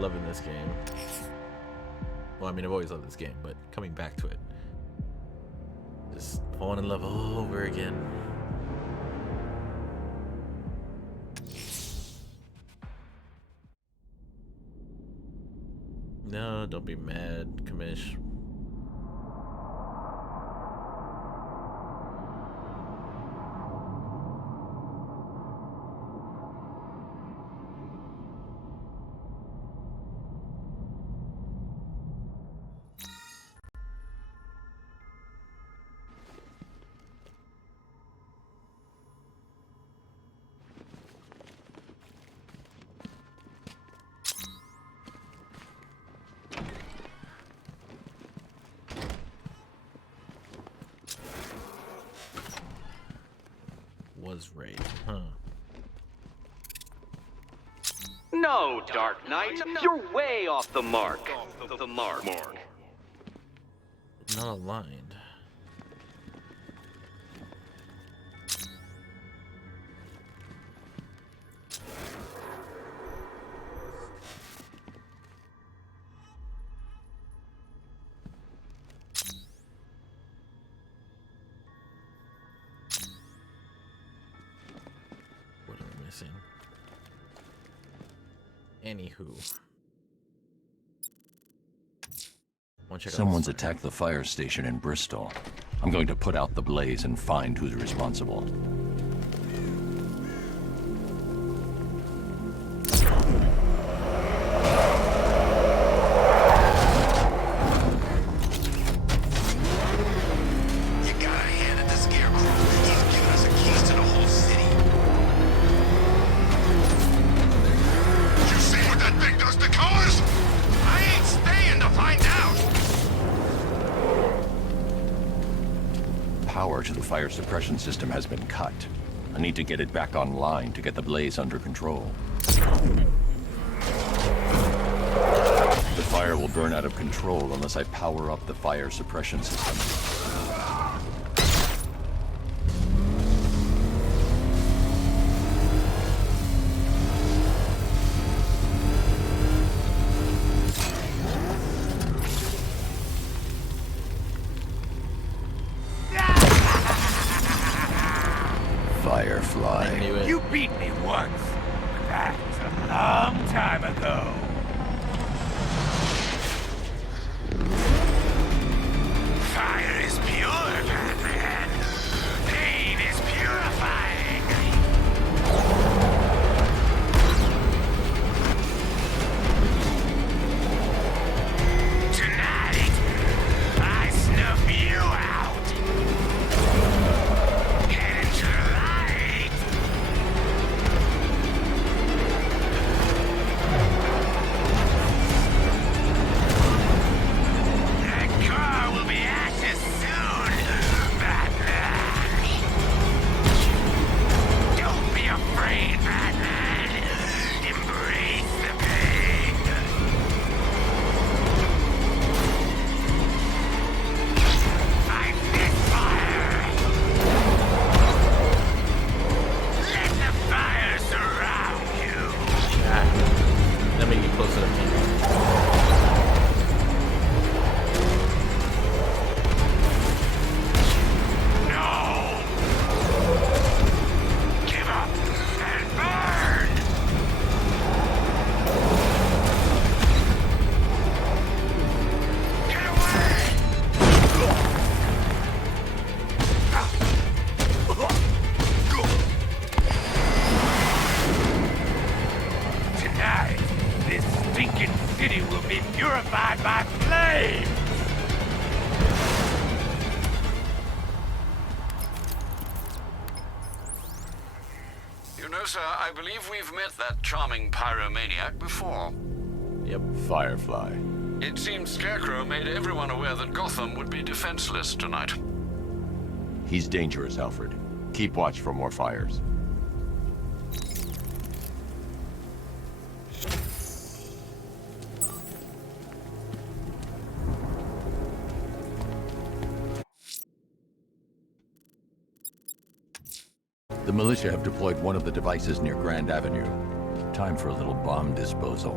loving this game. Well, I mean, I've always loved this game, but coming back to it. Just falling in love all over again. No, don't be mad, Commish. Was right, huh? No, Dark Knight, you're way off the mark. The mark. Not aligned. Anywho. Someone's attacked the fire station in Bristol. I'm going to put out the blaze and find who's responsible. Power to the fire suppression system has been cut. I need to get it back online to get the blaze under control. The fire will burn out of control unless I power up the fire suppression system. Firefly. You beat me once. That's a long time ago. Fire is pure, Batman. Pain is purifying. Tonight, I snuff you out. Sir, I believe we've met that charming pyromaniac before. Yep. Firefly. It seems Scarecrow made everyone aware that Gotham would be defenseless tonight. He's dangerous, Alfred. Keep watch for more fires. The militia have deployed one of the devices near Grand Avenue. Time for a little bomb disposal.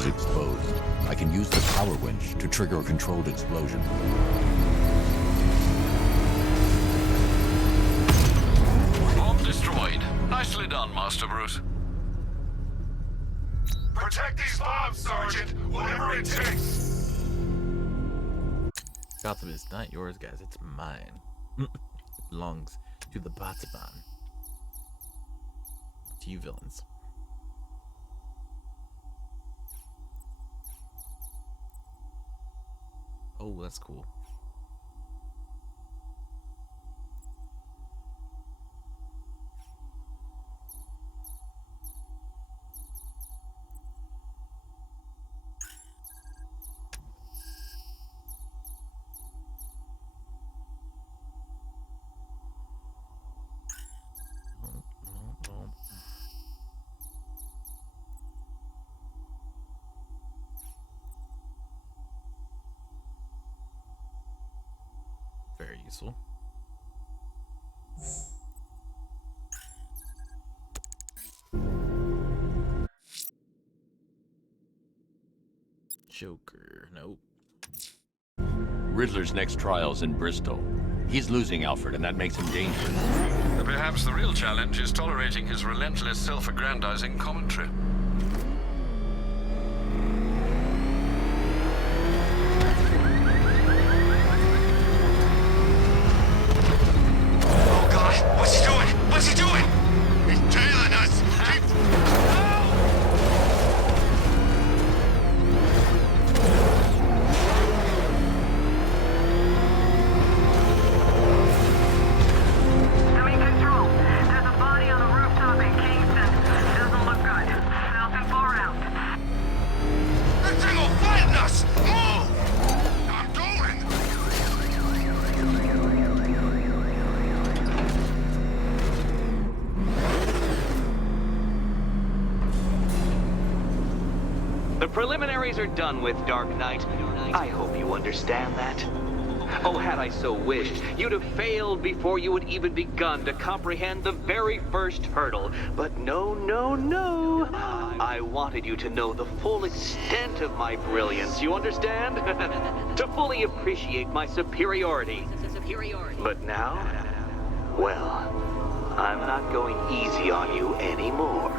is exposed. I can use the power winch to trigger a controlled explosion. Bomb destroyed. Nicely done, Master Bruce. Protect these bombs, Sergeant! Whatever it takes! Gotham is not yours, guys. It's mine. It belongs to the Batman. To you villains. Oh, that's cool. Very useful. Joker, nope. Riddler's next trial's in Bristol. He's losing Alfred, and that makes him dangerous. Perhaps the real challenge is tolerating his relentless self-aggrandizing commentary. Oh God, what's he doing? What's he doing? He's tailing us! Enemy control. There's a body on a rooftop in Kingston. Doesn't look good. Falcon 4 out. That thing will flatten us! Move! I'm going! The preliminaries are done with, Dark Knight. I hope you understand that. Oh, had I so wished, you'd have failed before you had even begun to comprehend the very first hurdle. But no, no, no. I wanted you to know the full extent of my brilliance, you understand? To fully appreciate my superiority. But now, well, I'm not going easy on you anymore.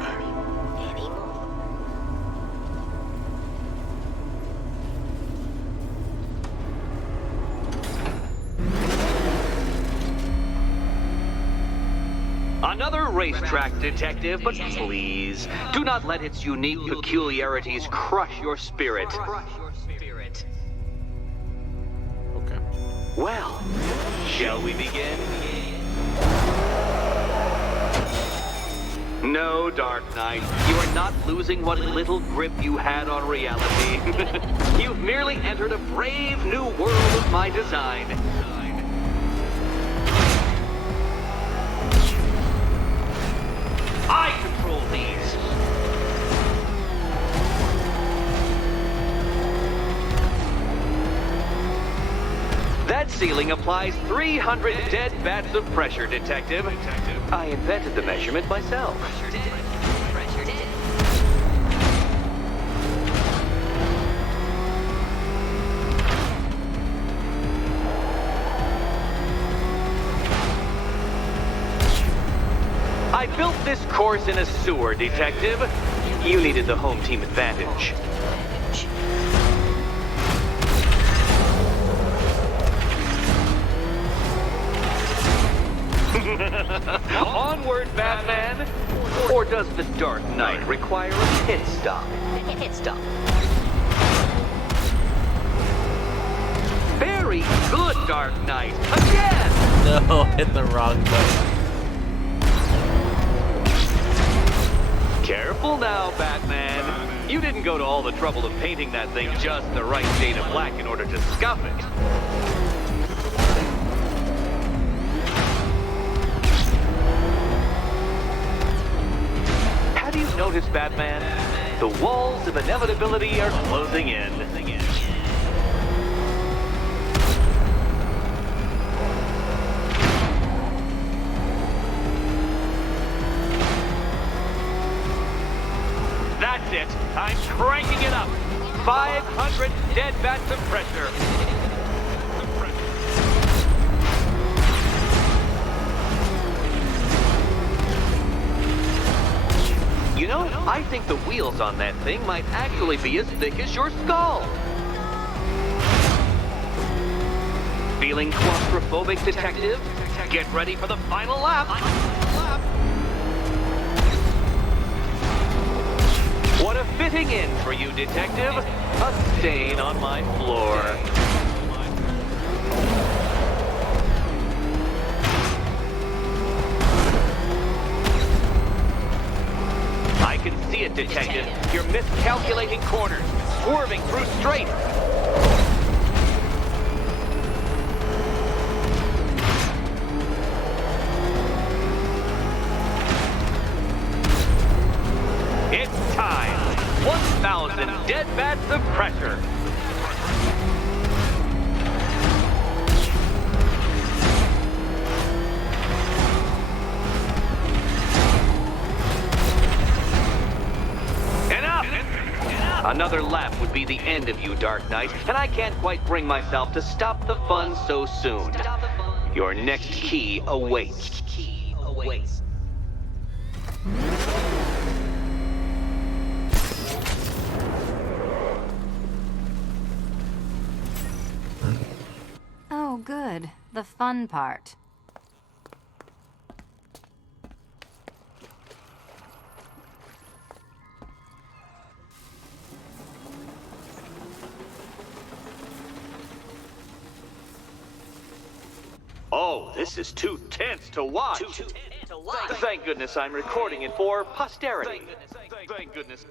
Another racetrack detective, but please, do not let its unique peculiarities crush your spirit. Okay. Well, shall we begin? No, Dark Knight, you are not losing what little grip you had on reality. You've merely entered a brave new world of my design. I control these. That ceiling applies 300 dead bats of pressure, Detective. I invented the measurement myself. I built this course in a sewer, Detective. You needed the home team advantage. Onward, Batman! Or does the Dark Knight require a pit stop? Very good, Dark Knight! Again! No, hit the wrong button. Careful now, Batman. You didn't go to all the trouble of painting that thing just the right shade of black in order to scuff it. Have you noticed, Batman? The walls of inevitability are closing in. That's it. I'm cranking it up. 500 dead bats of pressure. You know, I think the wheels on that thing might actually be as thick as your skull. Feeling claustrophobic, Detective? Get ready for the final lap. What a fitting end for you, Detective. A stain on my floor. I can see it, Detective. You're miscalculating corners, swerving through straights. It's time. 1,000 dead bats of pressure. Another lap would be the end of you, Dark Knight, and I can't quite bring myself to stop the fun so soon. Your next key awaits. Oh, good. The fun part. Oh, this is too tense to watch. Thank goodness I'm recording it for posterity. Thank goodness.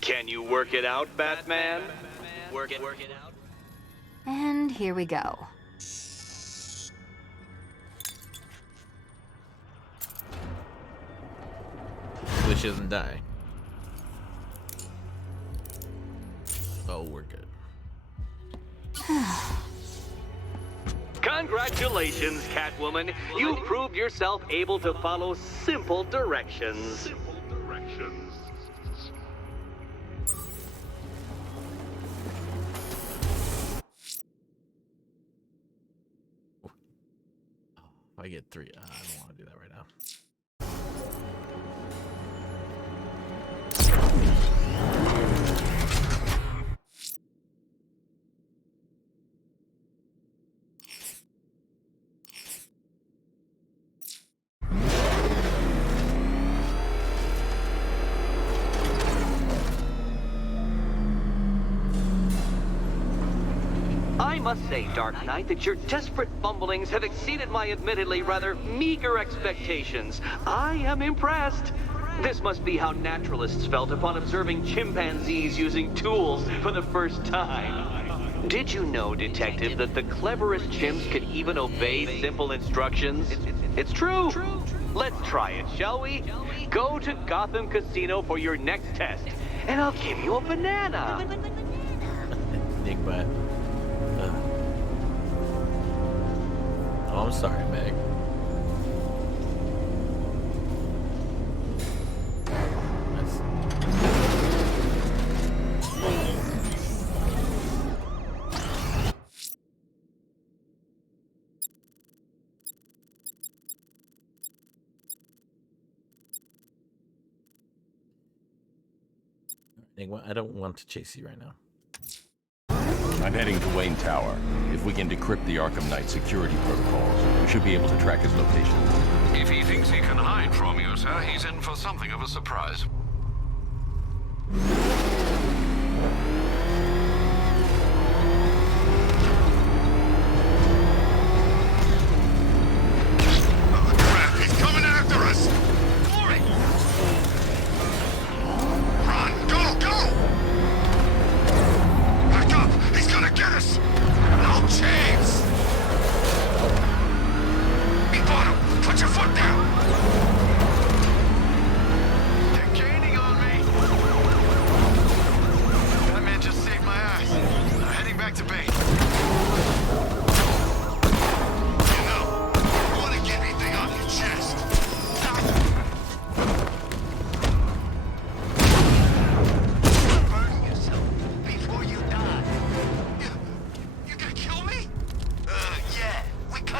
Can you work it out, Batman? Work it out. And here we go. Hopefully she doesn't die. Oh, we're good. Congratulations, Catwoman. You proved yourself able to follow simple directions. If I get 3, I don't want to do that right now. I must say, Dark Knight, that your desperate fumblings have exceeded my admittedly rather meager expectations. I am impressed. This must be how naturalists felt upon observing chimpanzees using tools for the first time. Did you know, Detective, that the cleverest chimps could even obey simple instructions? It's true. Let's try it, shall we? Go to Gotham Casino for your next test, and I'll give you a banana. Nick butt. Oh, I'm sorry, Meg. Nick, I don't want to chase you right now. I'm heading to Wayne Tower. If we can decrypt the Arkham Knight security protocols, we should be able to track his location. If he thinks he can hide from you, sir, he's in for something of a surprise. Oh, crap! He's coming after us! Glory! Run! Go! Back up! He's gonna get us! No chance! He bought him! Put your foot down! They're gaining on me!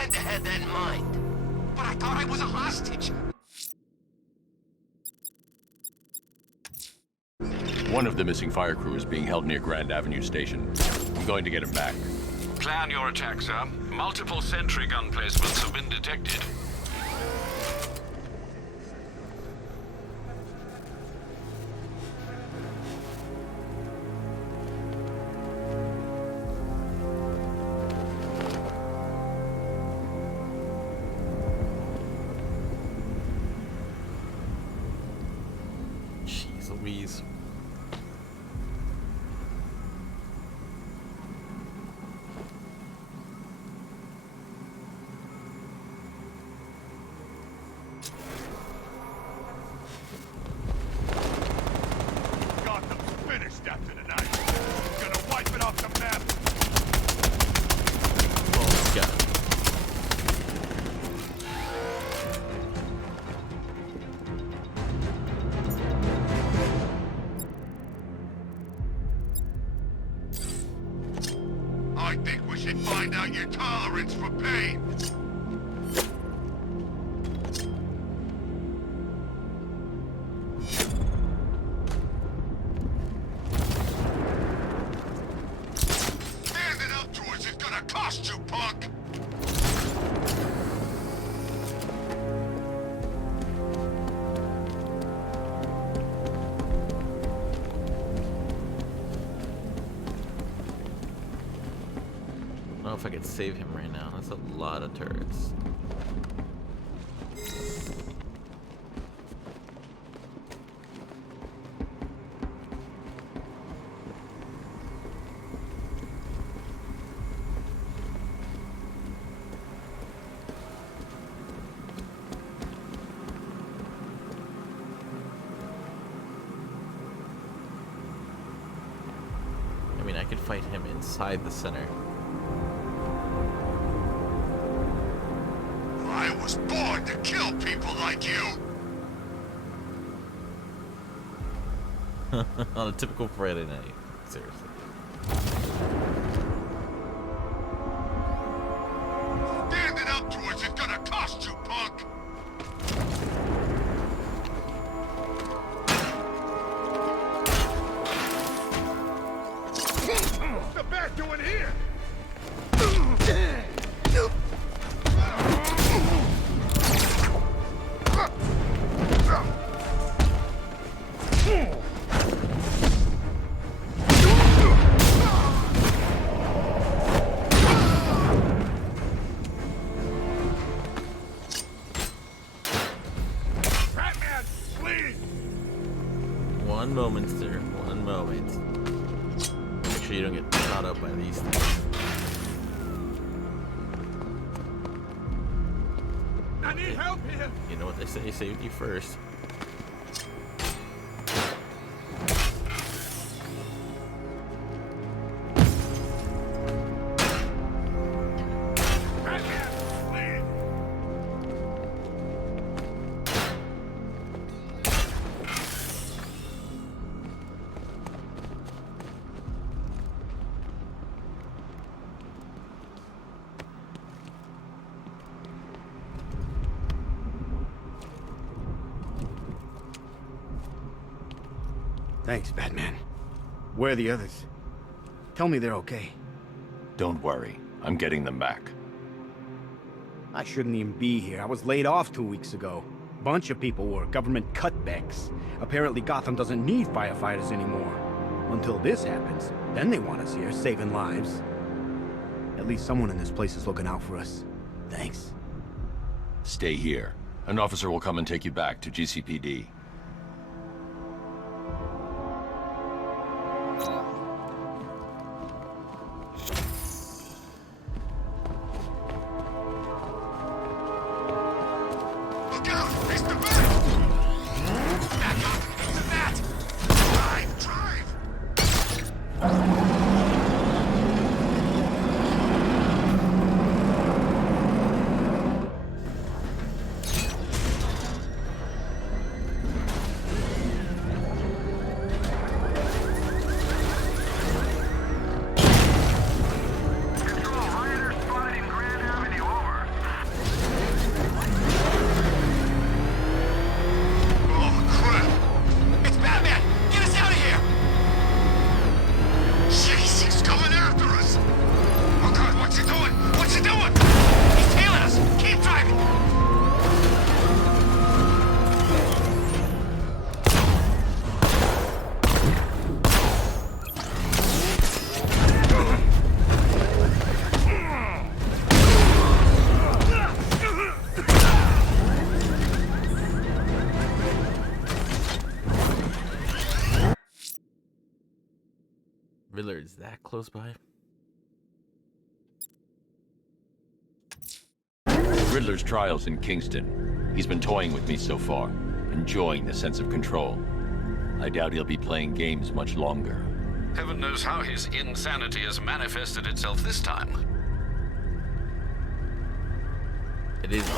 kinda had that in mind. But I thought I was a hostage. One of the missing fire crew is being held near Grand Avenue Station. I'm going to get him back. Plan your attack, sir. Multiple sentry gun placements have been detected. Jeez Louise. Gotham's finished after tonight. Gonna wipe it off the map. Oh my god. I think we should find out your tolerance for pain. Standing up to us is gonna cost you, punk! I don't know if I could save him right now. That's a lot of turrets. I mean, I could fight him inside the center. I was born to kill people like you! On a typical Friday night. Seriously. Standing up to us is gonna cost you, punk! What's the bat doing here? Batman, please! One moment, sir. One moment. Make sure you don't get shot up by these things. I need help here! You know what they say, safety first. Batman, please! Thanks, Batman. Where are the others? Tell me they're okay. Don't worry. I'm getting them back. I shouldn't even be here. I was laid off 2 weeks ago. Bunch of people were government cutbacks. Apparently Gotham doesn't need firefighters anymore. Until this happens, then they want us here, saving lives. At least someone in this place is looking out for us. Thanks. Stay here. An officer will come and take you back to GCPD. Look out! It's the bat! Back up! It's the bat! Drive! Drive! Riddler is that close by? Riddler's trial's in Kingston. He's been toying with me so far, enjoying the sense of control. I doubt he'll be playing games much longer. Heaven knows how his insanity has manifested itself this time. It is.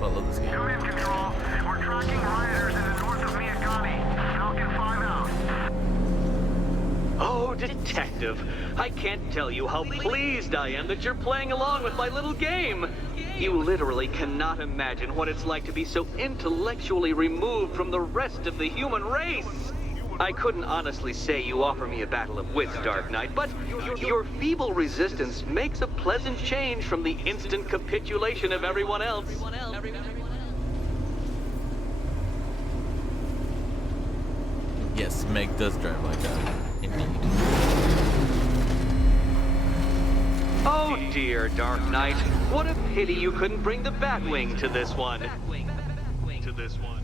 I love this game. Unit control. We're tracking rioters in the north of Miyagami. Falcon 5 out. Oh, Detective, I can't tell you how pleased I am that you're playing along with my little game. You literally cannot imagine what it's like to be so intellectually removed from the rest of the human race. I couldn't honestly say you offer me a battle of wits, Dark Knight, but your feeble resistance makes a pleasant change from the instant capitulation of everyone else. Yes, Meg does drive like that. Indeed. Oh dear, Dark Knight. What a pity you couldn't bring the Batwing to this one. To this one.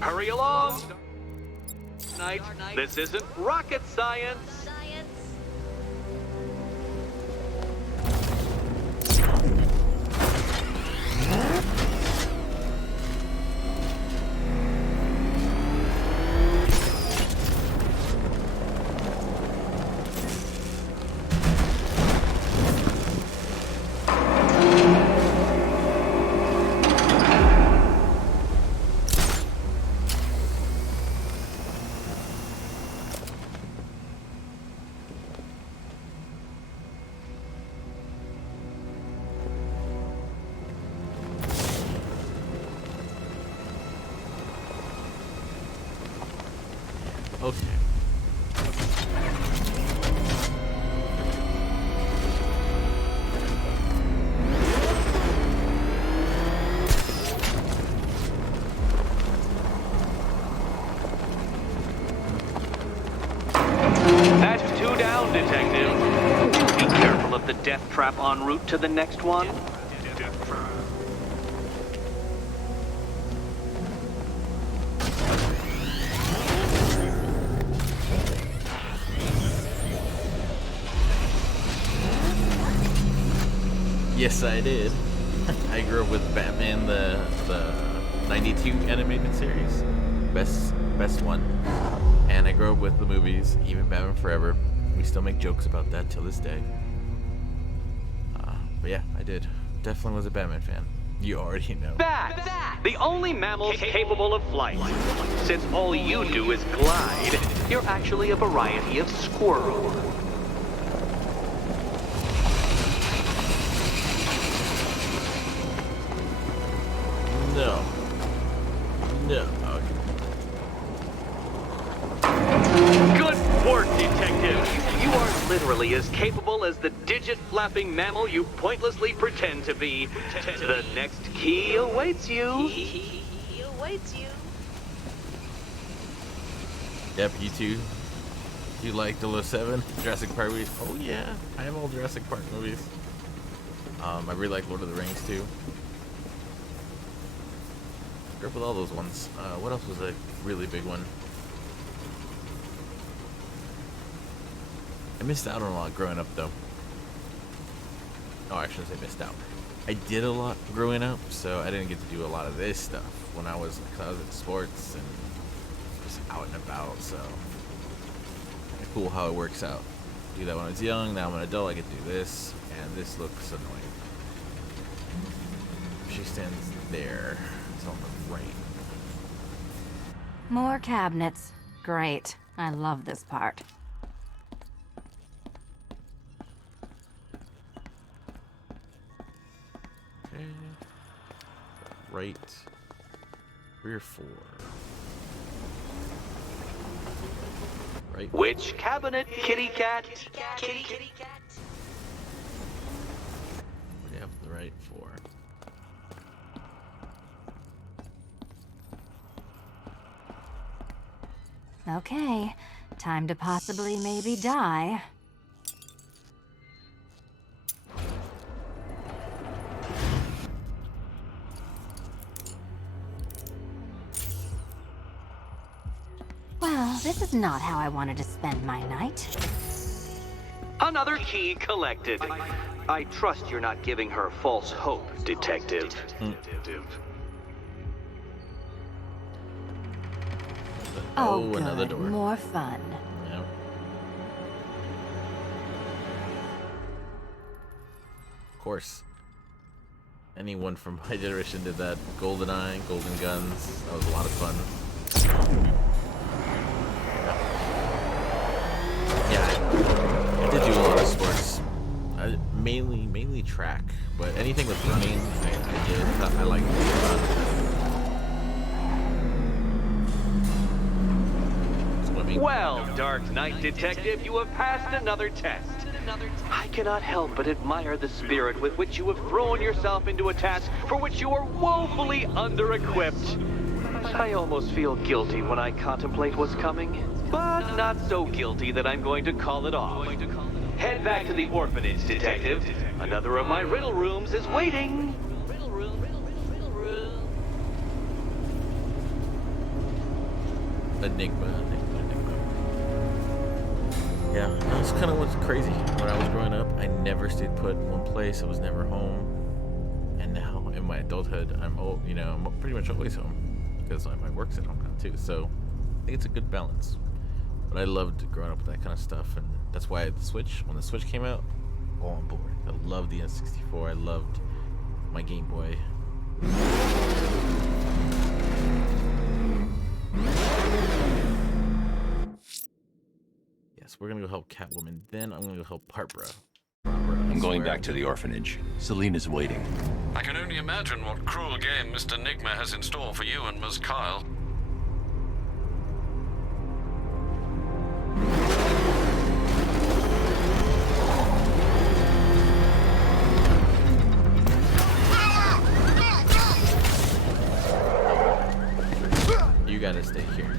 Hurry along! Knight, this isn't rocket science! Okay. That's 2 down, Detective. Be careful of the death trap en route to the next one. Yes, I did. I grew up with Batman, the 92 animated series. Best one. And I grew up with the movies, even Batman Forever. We still make jokes about that till this day. But yeah, I did. Definitely was a Batman fan. You already know. Bat! The only mammals capable of flight. Since all you do is glide, you're actually a variety of squirrel. No. No. Okay. Good work, Detective. You are literally as capable as the digit-flapping mammal you pointlessly pretend to be. The next key awaits you. Yep, you too. You like 007? Jurassic Park movies? Oh yeah, I have all Jurassic Park movies. I really like Lord of the Rings too. Grew up with all those ones. What else was a really big one? I missed out on a lot growing up though. Oh, I shouldn't say missed out. I did a lot growing up, so I didn't get to do a lot of this stuff when I was in sports and just out and about, so kinda cool how it works out. Do that when I was young, now I'm an adult, I get to do this, and this looks annoying. She stands there. It's on the right. More cabinets. Great. I love this part. Okay. Right. 3 or 4. Right. Which cabinet, kitty cat? Kitty cat. What do you have the right for? Okay, time to possibly maybe die. Well, this is not how I wanted to spend my night. Another key collected. I trust you're not giving her false hope, Detective. Oh, another good. door. More fun. Yep. Of course. Anyone from my generation did that. GoldenEye, Golden Guns. That was a lot of fun. Yeah, I did do a lot of sports. Mainly track, but anything with running, I did. I liked swimming. Well, Dark Knight Detective, you have passed another test. I cannot help but admire the spirit with which you have thrown yourself into a task for which you are woefully under-equipped. I almost feel guilty when I contemplate what's coming, but not so guilty that I'm going to call it off. Head back to the orphanage, Detective. Another of my riddle rooms is waiting. Riddle room. Enigma. Yeah, that's kind of what's crazy. When I was growing up, I never stayed put in one place. I was never home. And now, in my adulthood, I'm pretty much always home because my work's at home now too. So I think it's a good balance. But I loved growing up with that kind of stuff, and that's why the Switch, when the Switch came out, all on board. I loved the N64. I loved my Game Boy. Yes, we're gonna go help Catwoman. Then I'm gonna go help Barbara. I'm going back to the orphanage. Selena's waiting. I can only imagine what cruel game Mr. Enigma has in store for you and Ms. Kyle. You gotta stay here.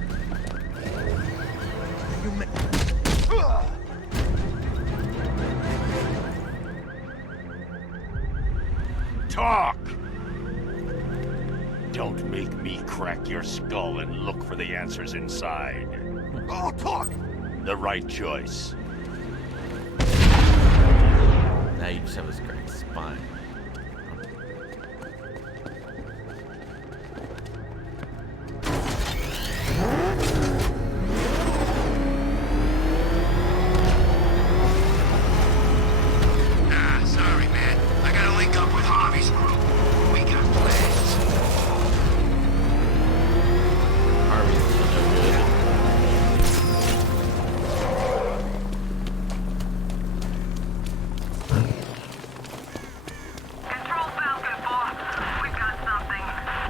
Talk! Don't make me crack your skull and look for the answers inside. Oh, talk! The right choice. Now you just have this great spine. Sorry, man. I gotta link up with Harvey's group. We got plans. Harvey's no good. Control Falcon 4. We've got something.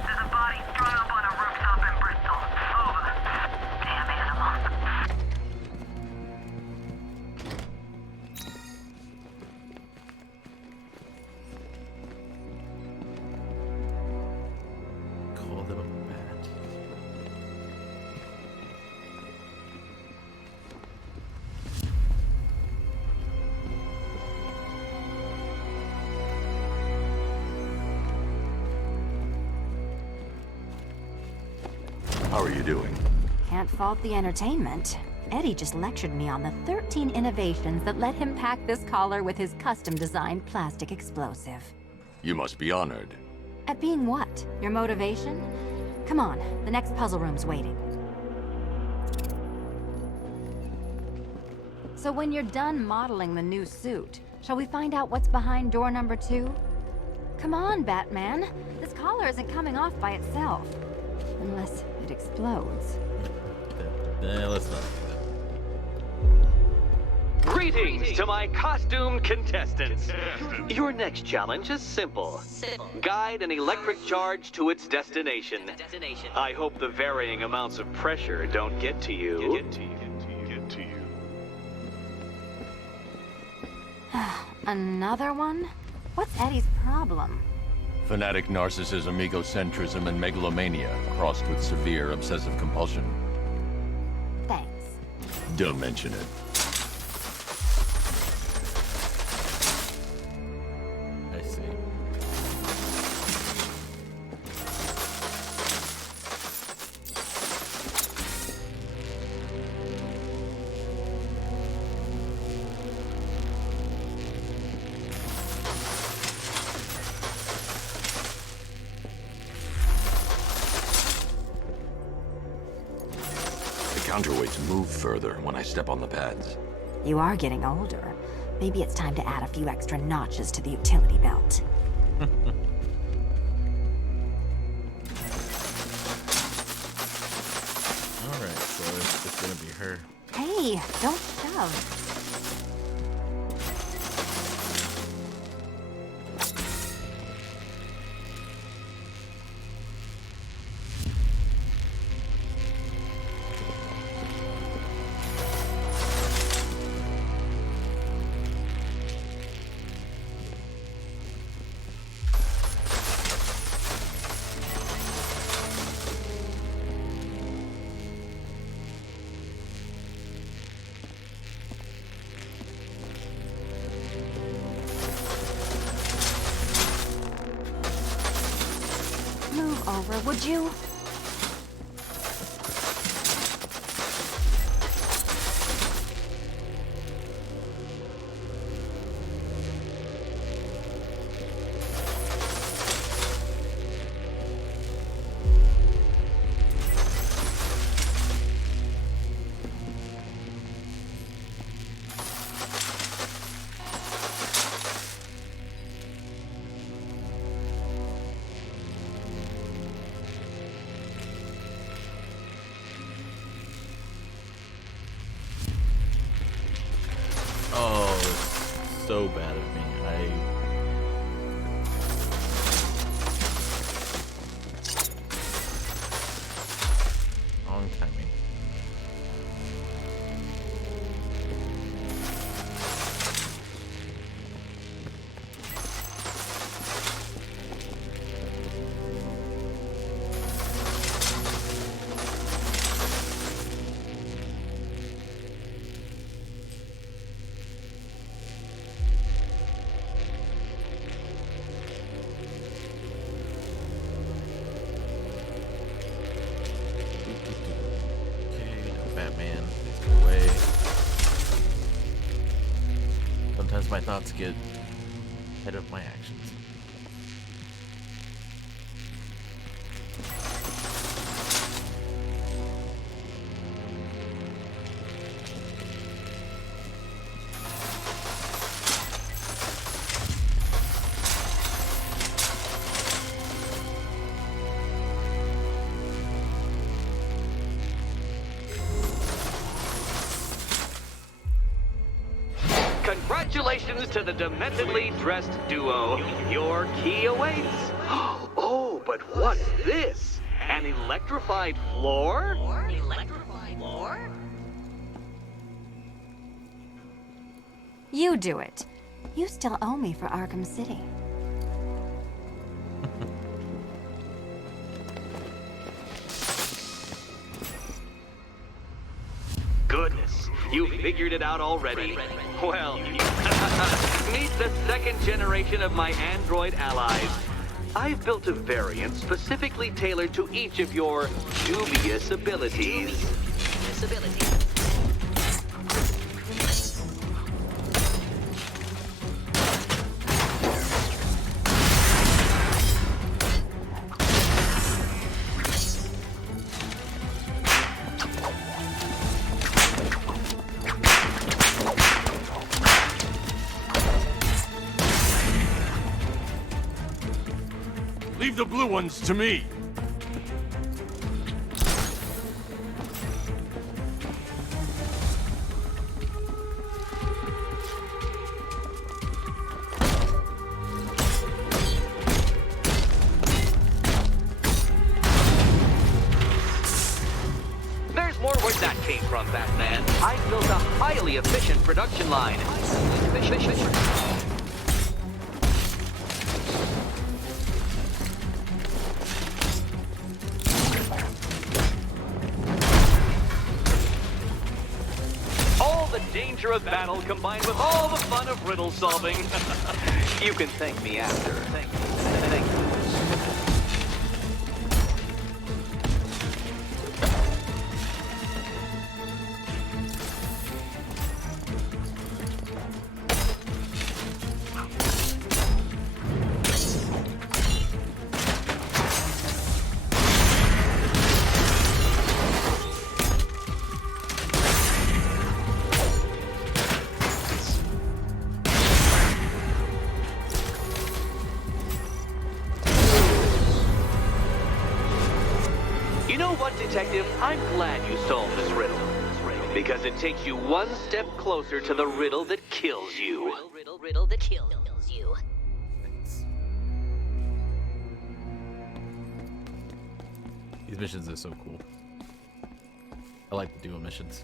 There's a body strung up on a rooftop in Bristol. Over. Damn animal. Call them a bat. How are you doing? Can't fault the entertainment. Eddie just lectured me on the 13 innovations that let him pack this collar with his custom-designed plastic explosive. You must be honored. At being what? Your motivation? Come on, the next puzzle room's waiting. So when you're done modeling the new suit, shall we find out what's behind door number 2? Come on, Batman. This collar isn't coming off by itself. Unless it explodes. Let's not do Greetings to my costumed contestants. Your next challenge is simple. Guide an electric charge to its destination. I hope the varying amounts of pressure don't get to you. Another one? What's Eddie's problem? Fanatic narcissism, egocentrism, and megalomania crossed with severe obsessive compulsion. Thanks. Don't mention it. I see. Counterweights move further when I step on the pads. You are getting older. Maybe it's time to add a few extra notches to the utility belt. Alright, so it's just gonna be her. Hey, don't shove. Move over, would you? Oh, it's so bad of me. Wrong timing. Batman, let's go away. Sometimes my thoughts get ahead of my actions. Congratulations to the dementedly dressed duo. Your key awaits. Oh, but what's this? An electrified floor? You do it. You still owe me for Arkham City. Goodness, you figured it out already. Well, meet the second generation of my android allies. I've built a variant specifically tailored to each of your dubious abilities. Leave the blue ones to me. There's more where that came from, Batman. I built a highly efficient production line. All the danger of battle combined with all the fun of riddle solving. You can thank me after. Thank you. Thank you. You know what, Detective? I'm glad you solved this riddle. Because it takes you one step closer to the riddle that kills you. Riddle that kills you. These missions are so cool. I like the duo missions.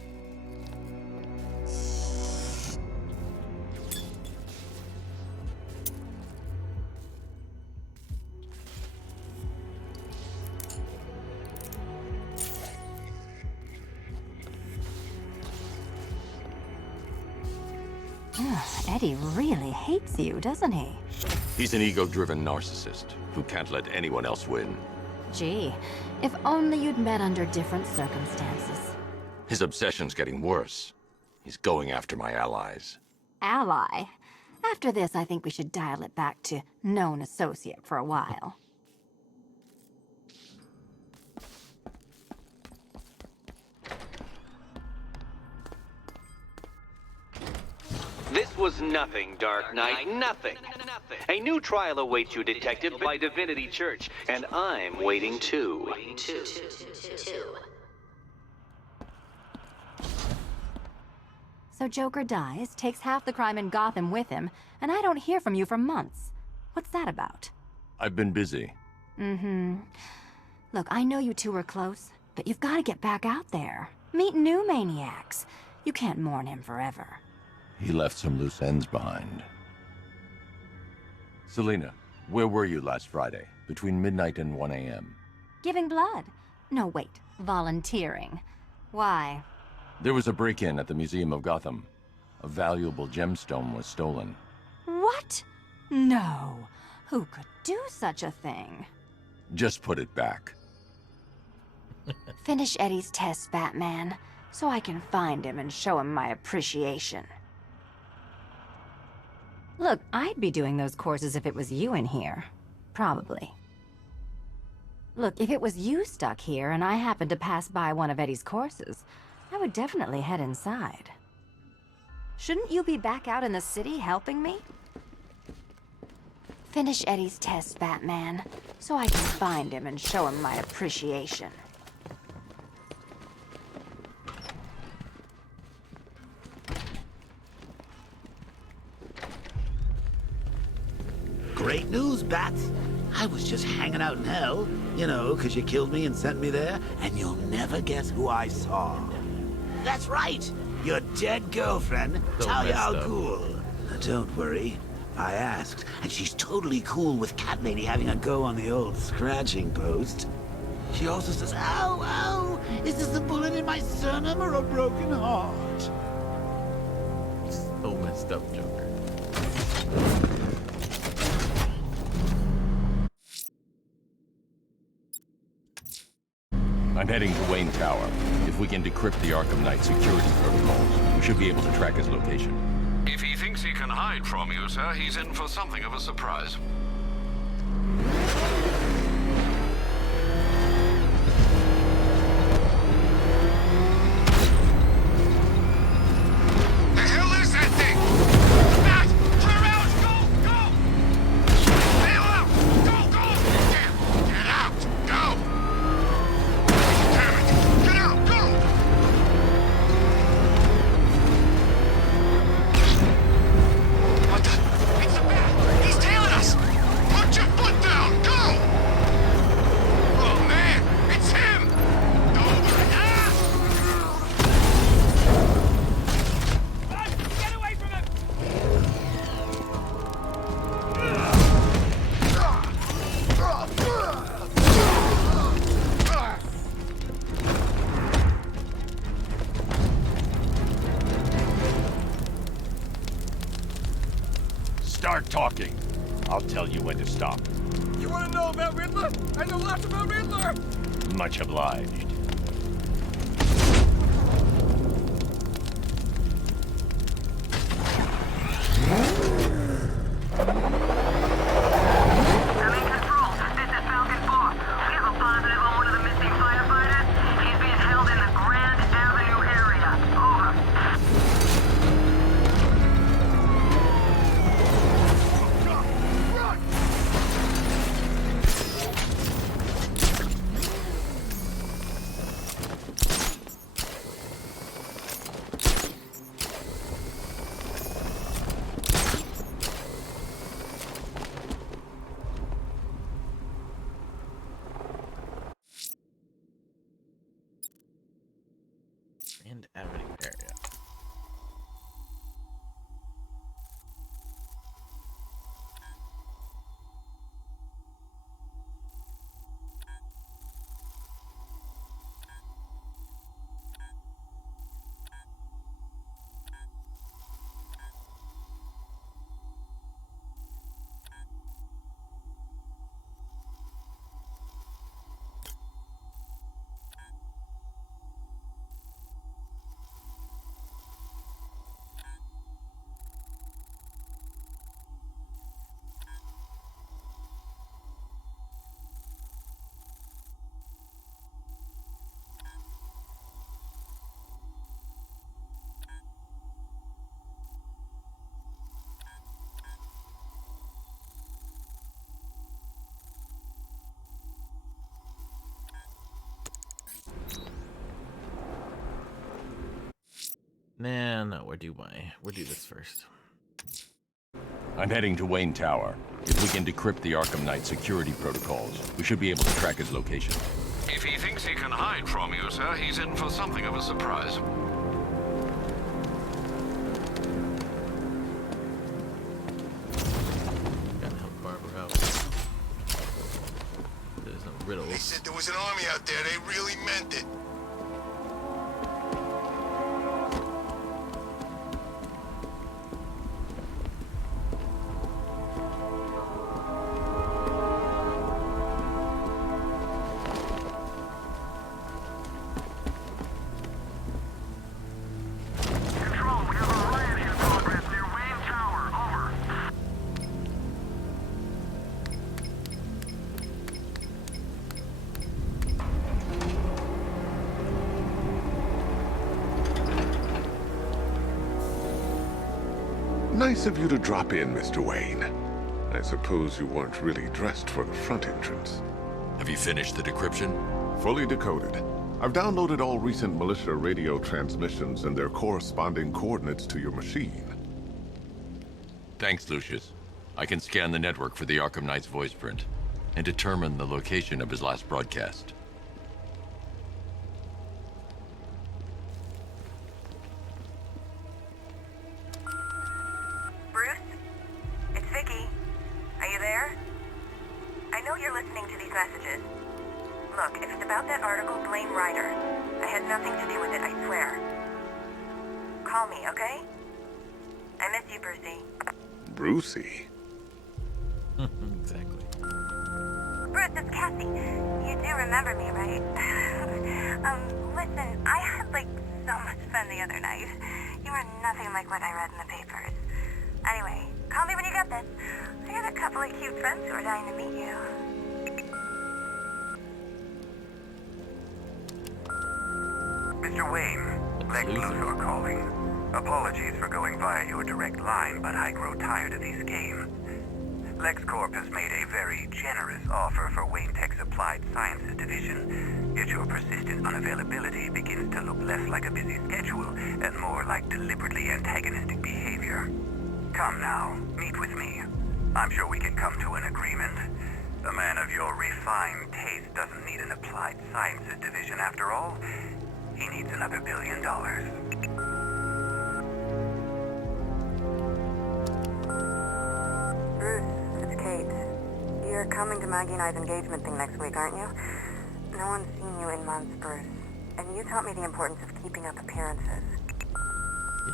Eddie really hates you, doesn't he? He's an ego-driven narcissist who can't let anyone else win. Gee, if only you'd met under different circumstances. His obsession's getting worse. He's going after my allies. Ally? After this, I think we should dial it back to known associate for a while. This was nothing, Dark Knight. Nothing. A new trial awaits you, Detective, by Divinity Church, and I'm waiting too. So Joker dies, takes half the crime in Gotham with him, and I don't hear from you for months. What's that about? I've been busy. Look, I know you two were close, but you've got to get back out there. Meet new maniacs. You can't mourn him forever. He left some loose ends behind. Selina, where were you last Friday, between midnight and 1 a.m.? Giving blood. No, wait. Volunteering. Why? There was a break-in at the Museum of Gotham. A valuable gemstone was stolen. What? No. Who could do such a thing? Just put it back. Finish Eddie's test, Batman, so I can find him and show him my appreciation. Look, I'd be doing those courses if it was you in here. Probably. Look, if it was you stuck here and I happened to pass by one of Eddie's courses, I would definitely head inside. Shouldn't you be back out in the city helping me? Finish Eddie's test, Batman, so I can find him and show him my appreciation. Great news, Bats. I was just hanging out in hell, you know, because you killed me and sent me there, and you'll never guess who I saw. That's right, your dead girlfriend, Talia al Ghul. Don't worry, I asked, and she's totally cool with Cat Lady having a go on the old scratching post. She also says, ow, ow, is this a bullet in my sternum or a broken heart? So messed up, Joker. I'm heading to Wayne Tower. If we can decrypt the Arkham Knight security protocols, we should be able to track his location. If he thinks he can hide from you, sir, he's in for something of a surprise. The hell is that thing? Matt, turn around! Go! Go! Bail out! Go! Go! Get out! Go! Damn it! Get out! Go! What the? It's a bat! He's tailing us! start talking, I'll tell you when to stop. You want to know about Riddler? I know lots about Riddler! Much obliged. I'm in control. This is Falcon 4. We have a positive on one of the missing firefighters. He's being held in the Grand Avenue area. Over. Grand Avenue area. Nah, no, we'll do this first. I'm heading to Wayne Tower. If we can decrypt the Arkham Knight security protocols, we should be able to track his location. If he thinks he can hide from you, sir, he's in for something of a surprise. Gotta help Barbara out. There's no riddles. They said there was an army out there. They really meant it. Control, we have a riot in progress near Wayne Tower. Over. Nice of you to drop in, Mr. Wayne. I suppose you weren't really dressed for the front entrance. Have you finished the decryption? Fully decoded. I've downloaded all recent militia radio transmissions and their corresponding coordinates to your machine. Thanks, Lucius. I can scan the network for the Arkham Knight's voice print and determine the location of his last broadcast. Bruce? It's Vicky. Are you there? I know you're listening to these messages. Look, if it's about that article, blame Ryder. I had nothing to do with it, I swear. Call me, okay? I miss you, Brucey. Brucey? Exactly. Bruce, it's Cassie. You do remember me, right? Listen, I had, so much fun the other night. You were nothing like what I read in the papers. Anyway, call me when you get this. I got a couple of cute friends who are dying to meet you. Mr. Wayne, Lex Luthor calling. Apologies for going via your direct line, but I grow tired of these games. LexCorp has made a very generous offer for Wayne Tech's Applied Sciences division, yet your persistent unavailability begins to look less like a busy schedule and more like deliberately antagonistic behavior. Come now, meet with me. I'm sure we can come to an agreement. A man of your refined taste doesn't need an Applied Sciences division after all. He needs another $1 billion. Bruce, it's Kate. You're coming to Maggie and I's engagement thing next week, aren't you? No one's seen you in months, Bruce. And you taught me the importance of keeping up appearances.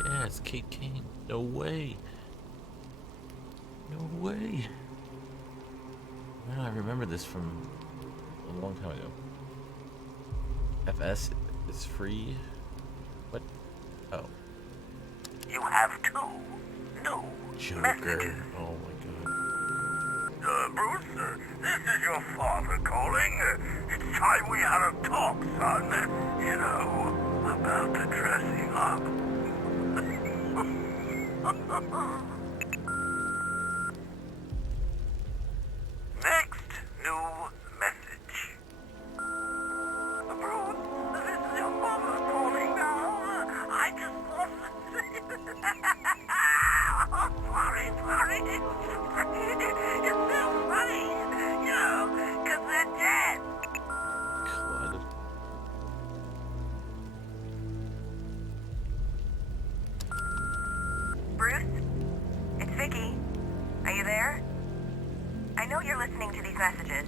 Yeah, it's Kate Kane. No way. No way. Well, I remember this from a long time ago. FS is free. What? Oh. You have two new Joker. messages. Oh my god. Bruce, this is your father calling. It's time we had a talk, son. You know, about the dressing up. Next new message. Bruce, this is your mother calling now. I just wasn't. Sorry. It's so funny, you know, 'cause they're dead. God. Bruce? It's Vicky. Are you there? I know you're listening to these messages.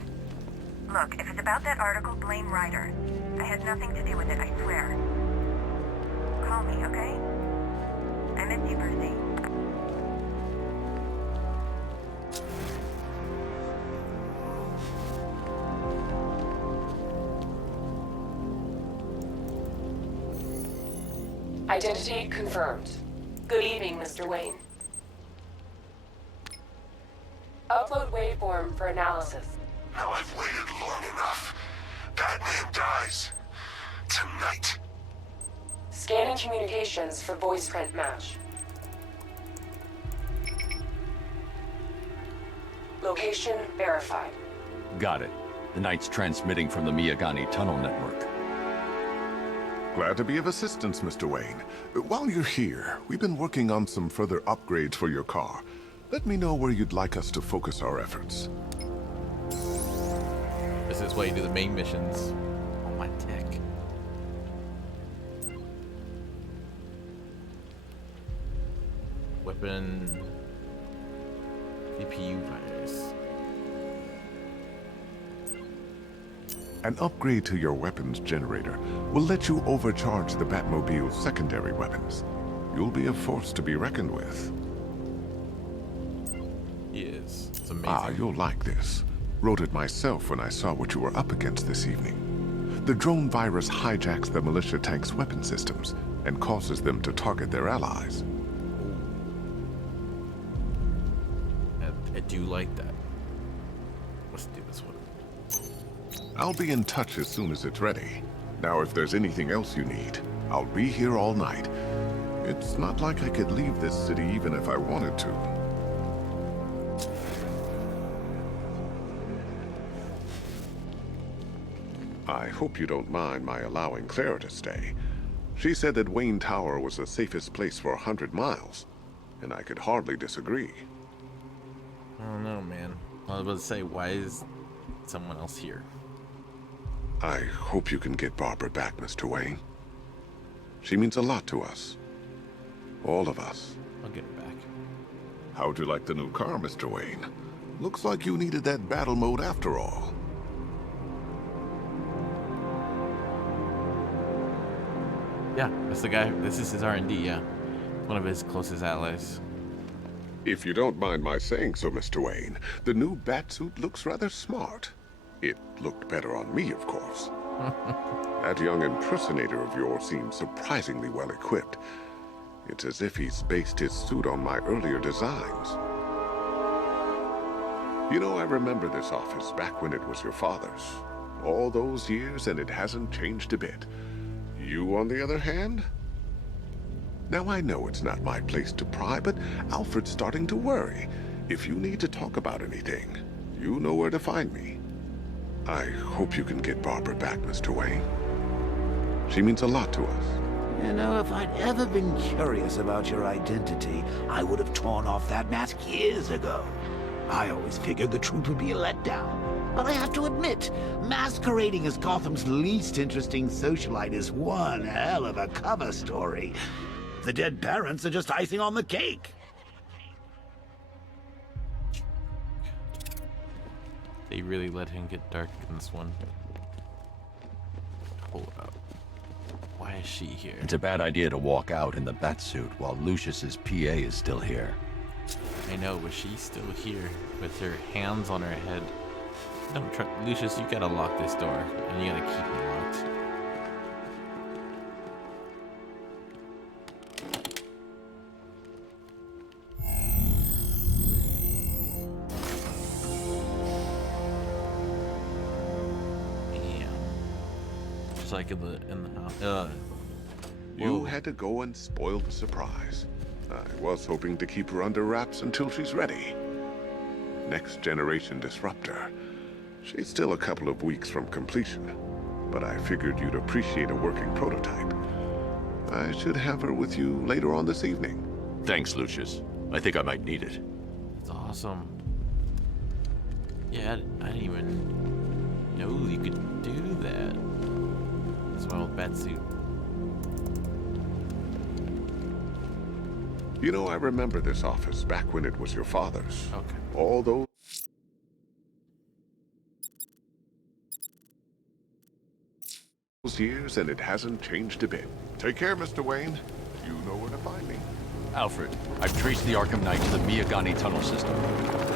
Look, if it's about that article, blame Ryder. I had nothing to do with it, I swear. Call me, okay? I miss you, Brucey. Identity confirmed. Good evening, Mr. Wayne. Upload waveform for analysis. Now I've waited long enough. Batman dies. Tonight. Scanning communications for voice print match. Location verified. Got it. The Knight's transmitting from the Miyagani tunnel network. Glad to be of assistance, Mr. Wayne. While you're here, we've been working on some further upgrades for your car. Let me know where you'd like us to focus our efforts. This is why you do the main missions. Oh, my tech. Weapon. CPU virus. An upgrade to your weapons generator will let you overcharge the Batmobile's secondary weapons. You'll be a force to be reckoned with. He is. It's amazing. Ah, you'll like this. Wrote it myself when I saw what you were up against this evening. The drone virus hijacks the militia tank's weapon systems and causes them to target their allies. I do like that. Let's do this one. I'll be in touch as soon as it's ready. Now, if there's anything else you need, I'll be here all night. It's not like I could leave this city even if I wanted to. I hope you don't mind my allowing Clara to stay. She said that Wayne Tower was the safest place for 100 miles, and I could hardly disagree. I don't know, man. I was about to say, why is someone else here? I hope you can get Barbara back, Mr. Wayne. She means a lot to us. All of us. I'll get her back. How'd you like the new car, Mr. Wayne? Looks like you needed that battle mode after all. Yeah, that's the guy. This is his R&D, yeah. One of his closest allies. If you don't mind my saying so, Mr. Wayne, the new Batsuit looks rather smart. It looked better on me, of course. That young impersonator of yours seems surprisingly well equipped. It's as if he's based his suit on my earlier designs. You know, I remember this office back when it was your father's. All those years, and it hasn't changed a bit. You, on the other hand? Now, I know it's not my place to pry, but Alfred's starting to worry. If you need to talk about anything, you know where to find me. I hope you can get Barbara back, Mr. Wayne. She means a lot to us. You know, if I'd ever been curious about your identity, I would have torn off that mask years ago. I always figured the truth would be a letdown. But I have to admit, masquerading as Gotham's least interesting socialite is one hell of a cover story. The dead parents are just icing on the cake. They really let him get dark in this one. Hold up. Why is she here? It's a bad idea to walk out in the Batsuit while Lucius's PA is still here. I know, but she's still here with her hands on her head. Don't try, Lucius. You gotta lock this door, and you gotta keep it locked. Just like in the house. You had to go and spoil the surprise. I was hoping to keep her under wraps until she's ready. Next generation disruptor. She's still a couple of weeks from completion, but I figured you'd appreciate a working prototype. I should have her with you later on this evening. Thanks, Lucius. I think I might need it. That's awesome. Yeah, I didn't even know you could do that. That's my old batsuit. You know, I remember this office back when it was your father's. Okay. All those years, and it hasn't changed a bit. Take care, Mr. Wayne. You know where to find me. Alfred, I've traced the Arkham Knight to the Miyagani tunnel system.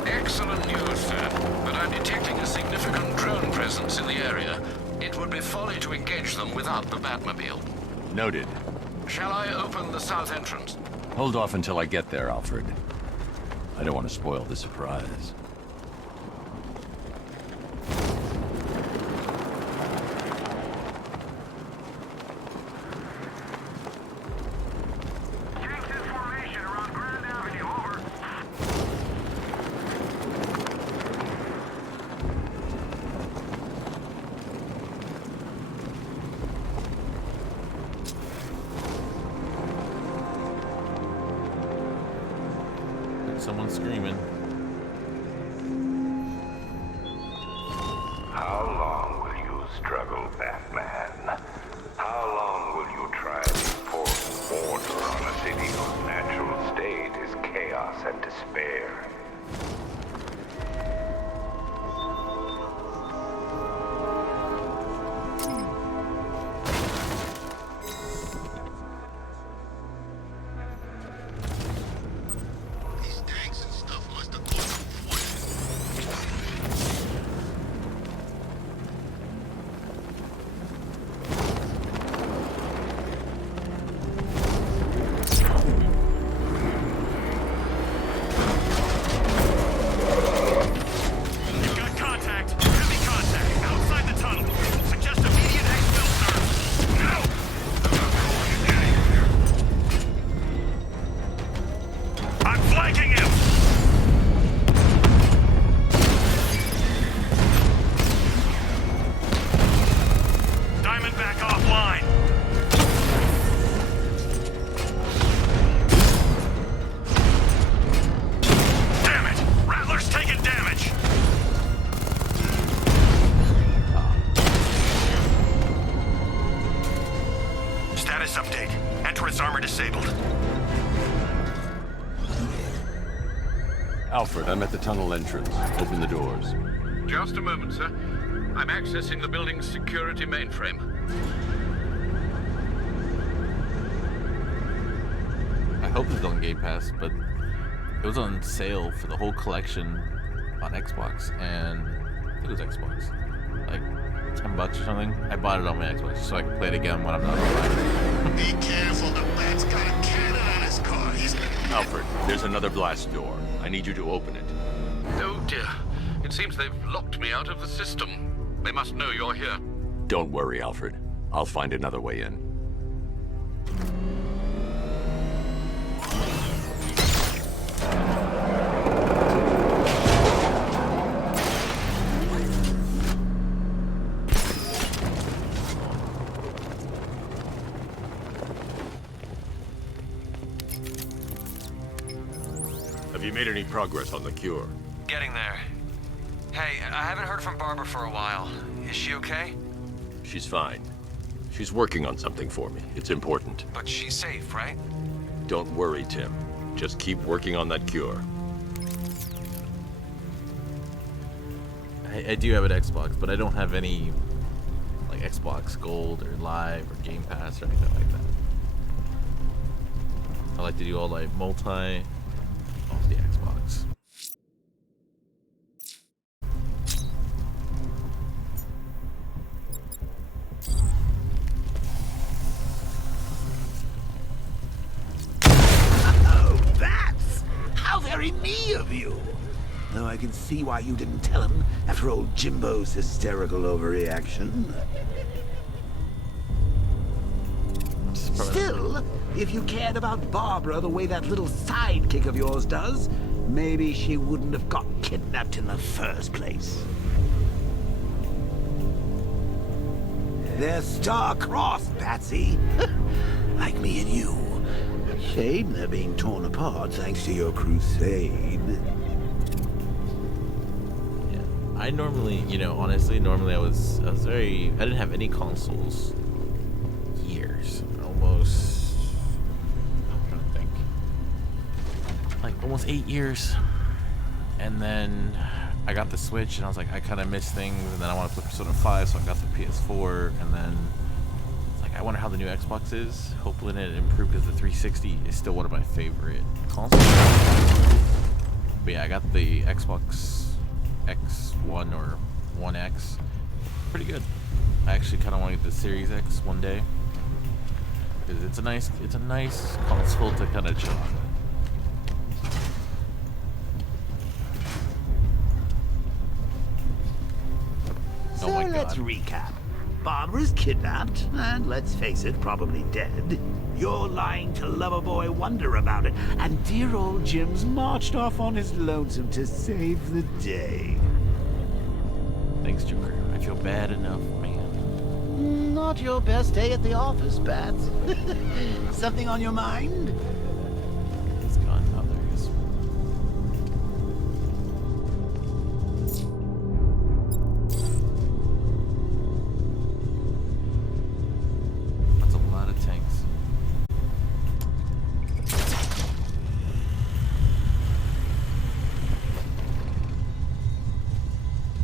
Excellent news, sir. But I'm detecting a significant drone presence in the area. It would be folly to engage them without the Batmobile. Noted. Shall I open the south entrance? Hold off until I get there, Alfred. I don't want to spoil the surprise. Someone's screaming. How long will you struggle, Batman? How long will you try to enforce order on a city whose natural state is chaos and despair? Alfred, I'm at the tunnel entrance. Open the doors. Just a moment, sir. I'm accessing the building's security mainframe. I hope it's on Game Pass, but it was on sale for the whole collection on Xbox, and I think it was Xbox. Like $10 or something. I bought it on my Xbox so I can play it again when I'm not online. Be careful, the Bat's got a cannon on his car. He's gonna... Alfred, there's another blast door. I need you to open it. Oh dear. It seems they've locked me out of the system. They must know you're here. Don't worry, Alfred. I'll find another way in. Have you made any progress on the cure? Getting there. Hey, I haven't heard from Barbara for a while. Is she okay? She's fine. She's working on something for me. It's important. But she's safe, right? Don't worry, Tim. Just keep working on that cure. I do have an Xbox, but I don't have any like Xbox Gold or Live or Game Pass or anything like that. I like to do all like multi off the Xbox. of you. Though I can see why you didn't tell him after old Jimbo's hysterical overreaction. Still, if you cared about Barbara the way that little sidekick of yours does, maybe she wouldn't have got kidnapped in the first place. They're star-crossed, Patsy. Like me and you. Shame they're being torn apart thanks to your crusade. Yeah. I normally, you know, honestly, normally I was very, I didn't have any consoles. Years. Almost, I'm trying to think. Like almost 8 years. And then I got the Switch and I was like, I kind of miss things, and then I want to play Persona 5, so I got the PS4, and then it's like, I wonder how the new Xbox is. Hopefully it improved, because the 360 is still one of my favorite consoles. But yeah, I got the Xbox X1 or 1X. Pretty good. I actually kind of want to get the Series X one day, because it's a nice console to kind of chill on. So let's recap. Barbara's kidnapped, and let's face it, probably dead. You're lying to Loverboy Wonder about it, and dear old Jim's marched off on his lonesome to save the day. Thanks, Joker. I feel bad enough, man. Not your best day at the office, Bats. Something on your mind?